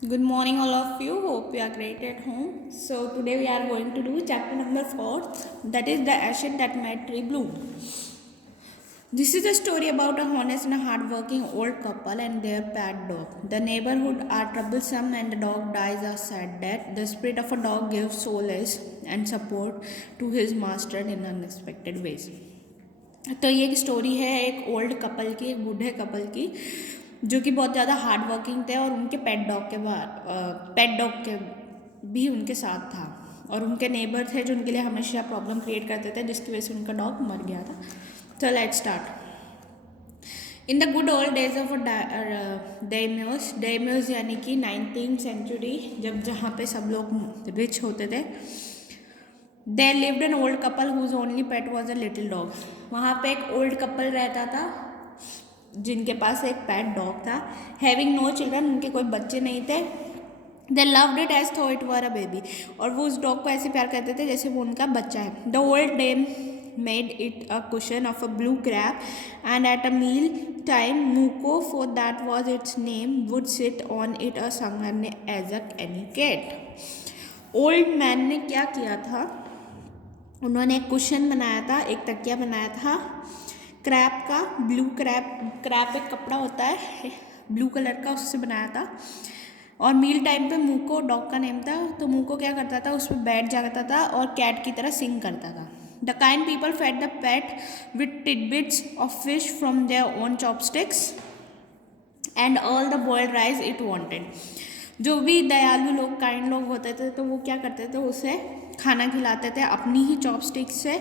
Good morning, all of you. Hope you are great at home. So, today we are going to do chapter number 4, that is the asset that made tree bloom. This is a story about a honest and a hardworking old couple and their pet dog. The neighborhood are troublesome and the dog dies a sad death. The spirit of a dog gives solace and support to his master in unexpected ways. तो ये एक story है एक old couple की, एक बूढ़े couple की, जो कि बहुत ज़्यादा हार्ड वर्किंग थे और उनके पेट डॉग के भी उनके साथ था और उनके नेबर थे जो उनके लिए हमेशा प्रॉब्लम क्रिएट करते थे, जिसकी वजह से उनका डॉग मर गया था. तो let's start. In the good old days of daimyos यानी कि 19th सेंचुरी, जब जहाँ पे सब लोग रिच होते थे, There lived an old couple whose only pet was a little dog. वहाँ पे एक ओल्ड कपल रहता था जिनके पास एक पेट डॉग था. Having no children, उनके कोई बच्चे नहीं थे. They loved it as though it were a baby. और वो उस डॉग को ऐसे प्यार करते थे जैसे वो उनका बच्चा है. The old dame made it a cushion of a blue crab, and at a meal time, Muko, for that was its name, would sit on it a sung as a any cat. Old man ने क्या किया था, उन्होंने एक cushion बनाया था, एक तकिया बनाया था क्रैप का. ब्लू क्रैप एक कपड़ा होता है ब्लू कलर का, उससे बनाया था. और मील टाइम पे मूको डॉग का नेम था, तो मूको क्या करता था, उस पर बैठ जाता था और कैट की तरह सिंग करता था. The kind people fed the pet with tidbits of fish from their own chopsticks and all the boiled rice it wanted. जो भी दयालु लोग, काइंड लोग होते थे, तो वो क्या करते थे, उसे खाना खिलाते थे अपनी ही चॉपस्टिक से.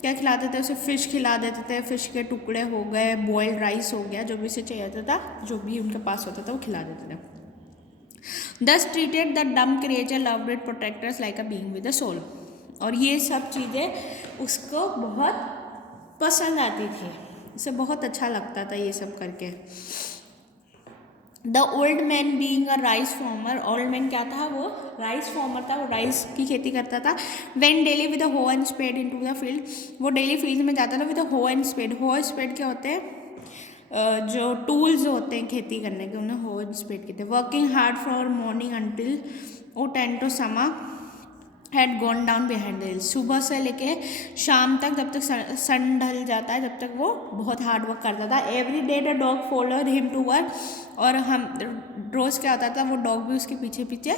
क्या खिलाते थे उसे, फिश खिला देते थे, फिश के टुकड़े हो गए, बॉइल्ड राइस हो गया, जो भी उसे चाहिए था, जो भी उनके पास होता था वो खिला देते थे. Thus treated the dumb creature loved it protectors like a being with a soul. और ये सब चीज़ें उसको बहुत पसंद आती थी, उसे बहुत अच्छा लगता था ये सब करके. The old man being a rice farmer, old man क्या था, वो राइस फार्मर था, वो राइस की खेती करता था. Went daily with hoe and spade into the field, वो डेली फील्ड में जाता था विद हो एंड स्पेड. हो स्पेड क्या होते हैं, जो टूल्स होते हैं खेती करने के, उन्हें हो एंड स्पेड कहते हैं. Working hard for morning until ओ 10 to समा had gone down behind the hills. सुबह से लेके शाम तक, जब तक सन ढल जाता है, जब तक वो बहुत हार्ड वर्क करता था. Every day the dog followed him to work, और हम रोज़ क्या होता था, वो डॉग भी उसके पीछे पीछे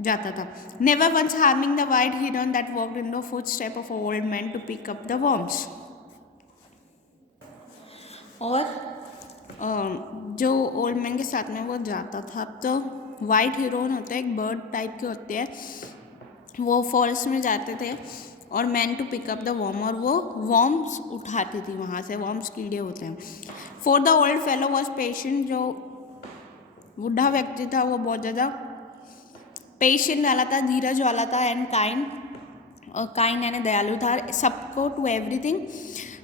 जाता था. Never once harming the white हिरन that walked in the foot step of a old man to pick up the worms. और जो ओल्ड मैन के साथ में वो जाता था, तो वाइट हिरन होते हैं, एक बर्ड टाइप के होते हैं, वो फॉरेस्ट में जाते थे और man to pick up the worm, और वो वर्म्स उठाती थी वहाँ से. वर्म्स कीड़े होते हैं. For the old fellow was patient, जो बूढ़ा व्यक्ति था वो बहुत ज़्यादा पेशेंट वाला था, धीरज वाला था. एंड काइंड, और काइंड यानी दयालु था. सबको to everything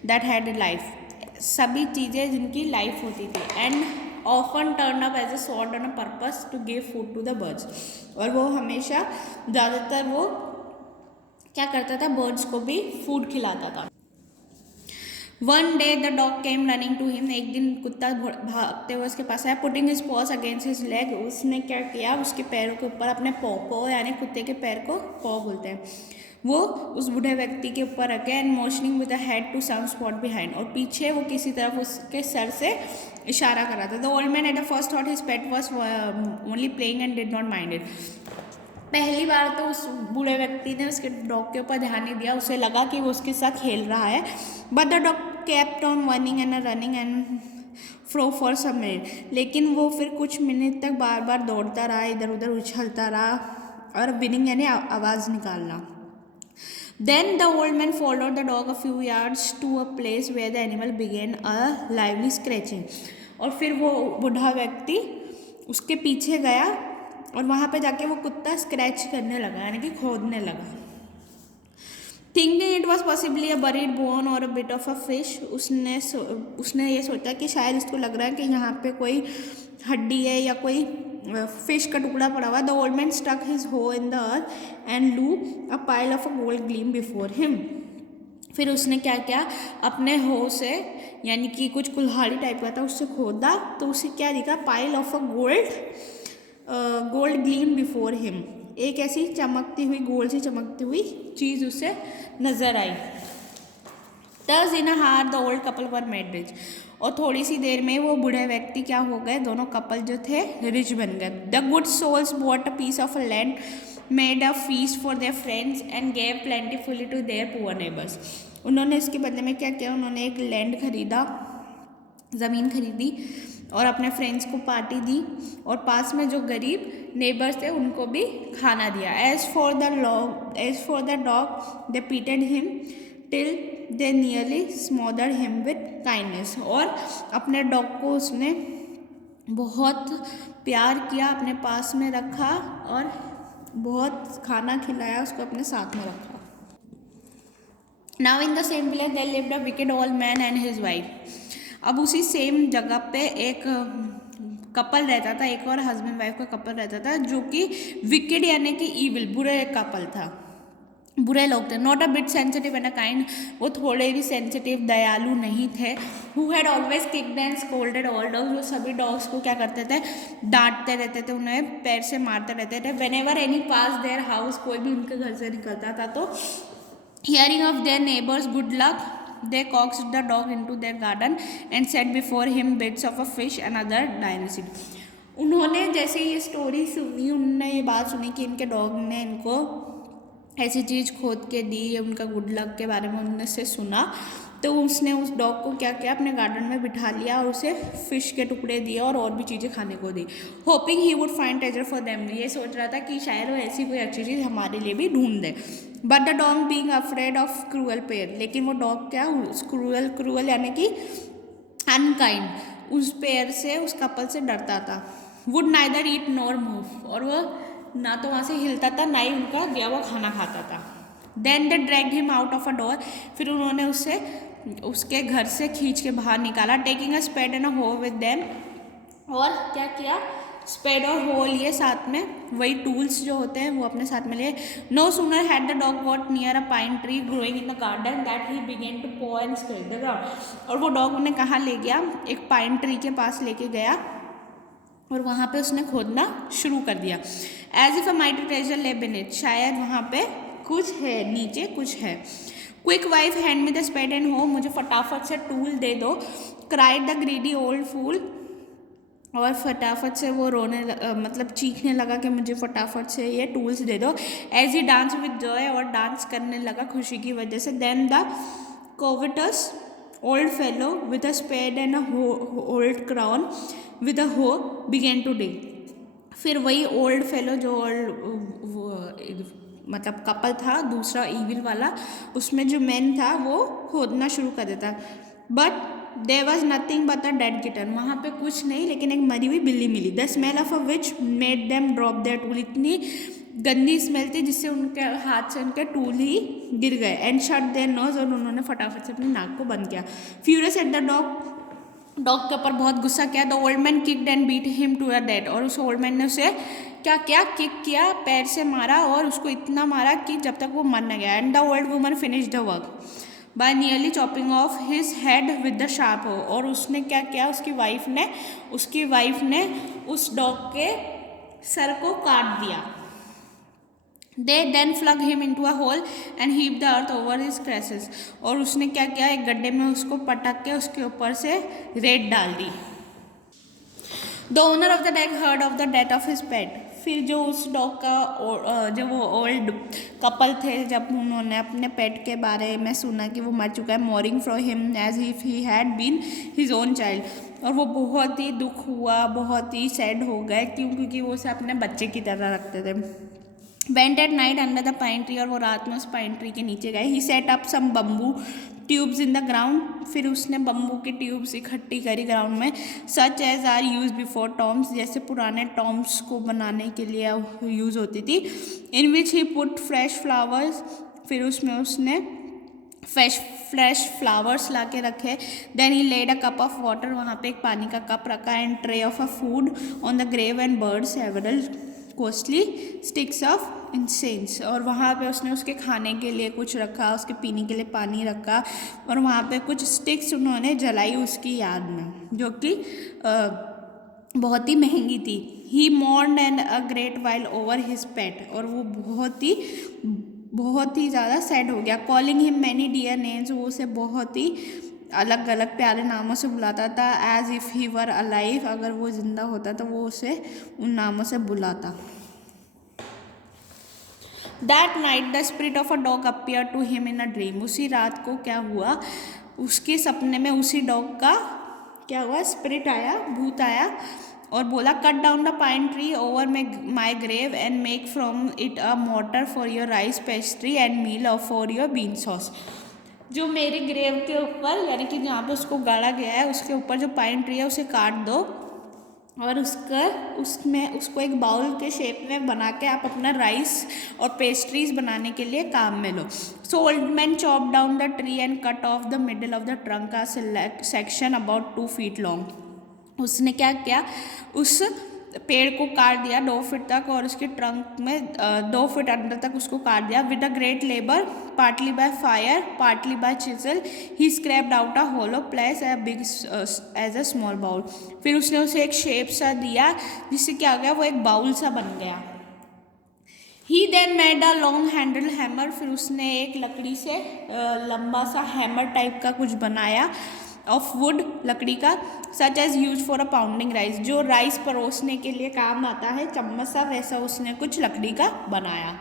that had a life, सभी चीज़ें जिनकी लाइफ होती थी. And often turn up as a sort on a purpose to give food to the birds, और वो हमेशा ज़्यादातर वो क्या करता था, बर्ड्स को भी फूड खिलाता था. One day the dog came running to him, एक दिन कुत्ता भागते हुए उसके पास आया. Putting his paws against his leg, उसने क्या किया, उसके पैरों के ऊपर अपने पॉ यानी कुत्ते के पैर को पॉ बोलते हैं, वो उस बूढ़े व्यक्ति के ऊपर रखे. And motioning with the head to some spot behind, और पीछे वो किसी तरफ उसके सर से इशारा कर रहा था. The old man at the first thought his pet was only playing and did not mind it. पहली बार तो उस बूढ़े व्यक्ति ने उसके डॉग के ऊपर ध्यान नहीं दिया, उसे लगा कि वो उसके साथ खेल रहा है. But the dog kept on running and fro for some minute, लेकिन वो फिर कुछ मिनट तक बार बार दौड़ता रहा, इधर उधर उछलता रहा, और विनिंग यानी आवाज़ निकालना. Then the old man followed the dog a few yards to a place where the animal began a lively scratching. और फिर वो बूढ़ा व्यक्ति उसके पीछे गया और वहाँ पे जाके वो कुत्ता स्क्रैच करने लगा, यानी कि खोदने लगा. Thinking it was possibly a buried bone और a bit of a fish, उसने ये सोचा कि शायद इसको लग रहा है कि यहाँ पे कोई हड्डी है या कोई फिश का टुकड़ा पड़ा हुआ. The old man stuck his hoe in the earth and lo a pile of a gold gleam before him. फिर उसने क्या किया, अपने हो से, यानी कि कुछ कुल्हाड़ी टाइप का था, उससे खोदा, तो उसे क्या दिखा, pile of a gold gold gleam before him, एक ऐसी चमकती हुई, गोल्ड से चमकती हुई चीज़ उसे नजर आई। Thus in a hour the old couple were made rich, और थोड़ी सी देर में वो बूढ़े व्यक्ति क्या हो गए, दोनों कपल जो थे रिच बन गए। The good souls bought a piece of land, made a feast for their friends and gave plentifully to their poor neighbors। उन्होंने इसके बदले में क्या किया, उन्होंने एक लैंड खरीदा, ज़मीन खरीदी और अपने फ्रेंड्स को पार्टी दी और पास में जो गरीब नेबर्स थे उनको भी खाना दिया। As for the dog they petted him till they nearly smothered him with kindness, और अपने डॉग को उसने बहुत प्यार किया, अपने पास में रखा और बहुत खाना खिलाया, उसको अपने साथ में रखा। Now in the same village there lived a wicked old man and his wife. अब उसी सेम जगह पे एक कपल रहता था, एक और हस्बैंड वाइफ का कपल रहता था, जो कि विकेड यानी कि ईविल, बुरे कपल था, बुरे लोग थे। Not a bit sensitive and a kind, वो थोड़े भी सेंसिटिव, दयालु नहीं थे। Who had always kicked and scolded all dogs, वो सभी डॉग्स को क्या करते थे, डांटते रहते थे, उन्हें पैर से मारते रहते थे। Whenever any pass their house, कोई भी उनके घर से निकलता था तो hearing of their neighbours good luck they coaxed the dog into their garden and set before him bits of a fish and other dinosaurs। उन्होंने जैसे ये स्टोरी सुनी, उन्होंने ये बात सुनी कि इनके डॉग ने इनको ऐसी चीज़ खोद के दी, उनका गुड लक के बारे में उन्होंने से सुना, तो उसने उस डॉग को क्या किया, अपने गार्डन में बिठा लिया और उसे फिश के टुकड़े दिए और भी चीज़ें खाने को दी। Hoping he would find treasure for them, ये सोच रहा था कि शायद वो ऐसी कोई अच्छी चीज़ हमारे लिए भी ढूंढ दे। But the dog being afraid of cruel pair, लेकिन वो डॉग क्या, उस क्रूअल यानी कि अनकाइंड, उस पेयर से, उस कपल से डरता था। Would neither eat nor move, और वो ना तो वहाँ से हिलता था ना ही उनका गया हुआ खाना खाता था। Then they dragged him out of a door, फिर उन्होंने उसे उसके घर से खींच के बाहर निकाला। Taking a spade and a hoe with them, और क्या किया, स्पेड और होल ये साथ में, वही टूल्स जो होते हैं वो अपने साथ में लिए। No sooner had the dog got near a pine tree growing in the garden that he began to paw and scratch the ground, और वो डॉग उन्हें कहाँ ले गया, एक पाइन ट्री के पास लेके गया और वहाँ पे उसने खोदना शुरू कर दिया। As if a mighty treasure lay beneath, शायद वहाँ पे कुछ है, नीचे कुछ है। Quick wife hand me the spade and hoe, मुझे फटाफट से टूल दे दो। Cried the greedy old fool, और फटाफट से वो रोने मतलब चीखने लगा कि मुझे फटाफट से ये टूल्स दे दो। As he dance with joy, और डांस करने लगा खुशी की वजह से। Then the covetous old fellow with a spade and a old crown with a hoe began to dig, फिर वही ओल्ड फेलो जो मतलब कपल था दूसरा ईविल वाला, उसमें जो मैन था वो खोदना शुरू कर देता। But there was nothing but a dead kitten, वहाँ पे कुछ नहीं लेकिन एक मरी हुई बिल्ली मिली। The smell of a which made them drop their tool, इतनी गंदी स्मेल थी जिससे उनके हाथ से उनके टूल ही गिर गए। एंड शट देयर नोज, और उन्होंने फटाफट से अपनी नाक को बंद किया। फ्यूरियस एट द डॉग के ऊपर बहुत गुस्सा किया। The old man kicked and beat him to a death, और उस ओल्ड मैन ने उसे क्या किया, किक किया, पैर से मारा और उसको इतना मारा कि जब तक वो मर न गया। And the old woman finish the work by nearly chopping of his head with the sharp हो, और उसने क्या किया, उसकी वाइफ ने उस डॉग के सर को काट दिया। They then flung him into a hole and heaped the earth over his crashes, और उसने क्या किया, एक गड्ढे में उसको पटक के उसके ऊपर से रेत डाल दी। The owner of the dog heard of the death of his pet, फिर जो उस डॉग का जो वो ओल्ड कपल थे, जब उन्होंने अपने पेट के बारे में सुना कि वो मर चुका है, mourning for him as if he had been his own child, और वो बहुत ही दुख हुआ, बहुत ही सैड हो गए, क्योंकि वो उसे अपने बच्चे की तरह रखते थे। Went at night under the pine tree, और वो रात में उस पाइन ट्री के नीचे गए। He set up some bamboo tubes in the ground, फिर उसने बम्बू की ट्यूब्स इकट्ठी करी ग्राउंड में। Such as are used before tombs, जैसे पुराने टॉम्स को बनाने के लिए यूज़ होती थी। In which he put fresh flowers, फिर उसमें उसने फ्रेश फ्लावर्स ला के रखे। Then he laid a cup of water, वहाँ पे एक पानी का कप रखा। And tray of a food on the grave and burned several costly sticks of incense, और वहाँ पे उसने उसके खाने के लिए कुछ रखा, उसके पीने के लिए पानी रखा, और वहाँ पे कुछ स्टिक्स उन्होंने जलाई उसकी याद में, जो कि बहुत ही महंगी थी। He mourned and a great while over his pet, और वो बहुत ही ज़्यादा सैड हो गया। Calling him many dear names, वो उसे बहुत ही अलग अलग प्यारे नामों से बुलाता था। As if he were alive, अगर वो जिंदा होता तो वो उसे उन नामों से बुलाता। That night the spirit of a dog appear to him in a dream, उसी रात को क्या हुआ, उसके सपने में उसी डॉग का क्या हुआ, स्पिरिट आया, भूत आया और बोला cut down the pine tree over my grave and make from it a mortar for your rice pastry and meal और फॉर योर बीन सॉस। जो मेरे ग्रेव के ऊपर, यानी कि जहाँ पे उसको गाड़ा गया है उसके ऊपर जो पाइन ट्री है उसे काट दो और उसको एक बाउल के शेप में बना के आप अपना राइस और पेस्ट्रीज बनाने के लिए काम में लो। So old man chop down the tree and cut off the middle of the trunk का सेक्शन अबाउट 2 feet लॉन्ग। उसने क्या किया, उस पेड़ को काट दिया 2 feet तक और उसके ट्रंक में 2 feet अंदर तक उसको काट दिया। With a great labour partly by fire partly by chisel he scraped out a hollow place big as a small bowl. फिर उसने उसे एक शेप सा दिया जिससे क्या हो गया, वो एक बाउल सा बन गया। He then made a long handle hammer, फिर उसने एक लकड़ी से लंबा सा हैमर टाइप का कुछ बनाया ऑफ वुड, लकड़ी का, such as use for a pounding rice, जो राइस परोसने के लिए काम आता है, चम्मच सा, वैसा उसने कुछ लकड़ी का बनाया।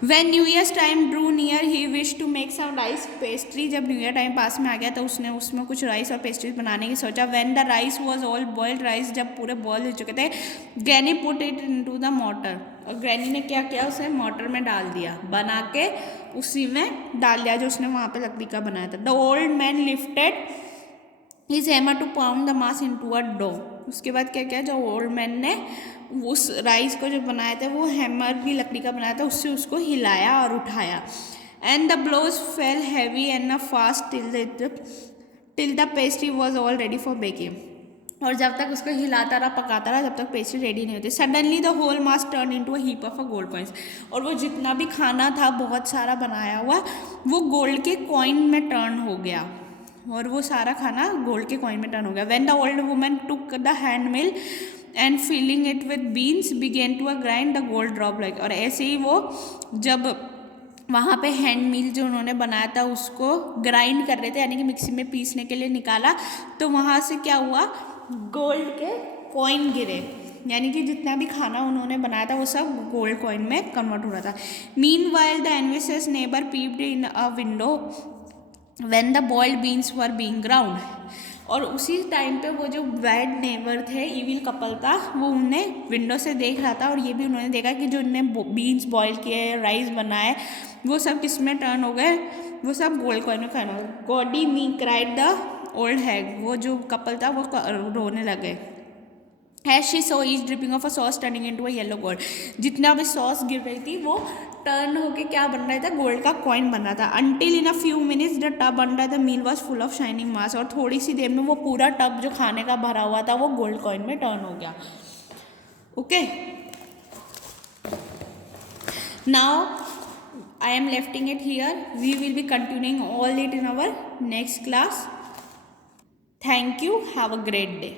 When New Year's time drew near, he wished to make some rice pastry, जब न्यू ईयर टाइम पास में आ गया तो उसने उसमें कुछ राइस और पेस्ट्रीज बनाने की सोचा। When the rice was all boiled, rice जब पूरे बॉयल हो चुके थे, Granny put it into the mortar, और ग्रैनी ने क्या किया, उसे मोटर में डाल दिया, बना के उसी में डाल दिया जो उसने वहाँ पे लकड़ी का बनाया था। The old man lifted his hammer to pound the mass into a dough, उसके बाद क्या किया, जो ओल्ड मैन ने उस राइस को जो बनाया था, वो हैमर भी लकड़ी का बनाया था, उससे उसको हिलाया और उठाया। And the blows fell heavy and fast till the pastry was all ready for baking, और जब तक उसको हिलाता रहा पकाता रहा जब तक पेस्ट्री रेडी नहीं होती। Suddenly the whole mass turn into a heap of a gold coins, और वो जितना भी खाना था बहुत सारा बनाया हुआ, वो गोल्ड के कॉइन में टर्न हो गया, और वो सारा खाना गोल्ड के कॉइन में टर्न हो गया। When the old woman took the hand mill and filling it with beans began to a grind the gold drop like, और ऐसे ही वो जब वहाँ पे हैंड मिल जो उन्होंने बनाया था उसको ग्राइंड कर रहे थे, यानी कि मिक्सी में पीसने के लिए निकाला, तो वहाँ से क्या हुआ, गोल्ड के कॉइन गिरे, यानी कि जितना भी खाना उन्होंने बनाया था वो सब गोल्ड कॉइन में कन्वर्ट हो रहा था। Meanwhile the envious neighbour peeped in a window when the boiled beans were being ground, और उसी टाइम पे वो जो बैड नेबर थे, इविल कपल था, वो उन्हें विंडो से देख रहा था, और ये भी उन्होंने देखा कि जो उन्हें बीन्स बॉयल किए, राइस बनाए, वो सब किस में टर्न हो गए, वो सब गोल्ड कॉइन में टर्न हो गए। Goody me cried the old hag, वो जो कपल था वो रोने लगे। As she saw each dripping of a sauce turning into a yellow gold, जितना भी सॉस गिर रही थी वो टर्न होके क्या बन रहा था, गोल्ड का कॉइन बन रहा था। Until in a few minutes the tub under the meal was full of shining mass, और थोड़ी सी देर में वो पूरा टब जो खाने का भरा हुआ था वो गोल्ड कॉइन में टर्न हो गया। Okay, now I am lefting it here. We will be continuing all it in our next class. Thank you. Have a great day.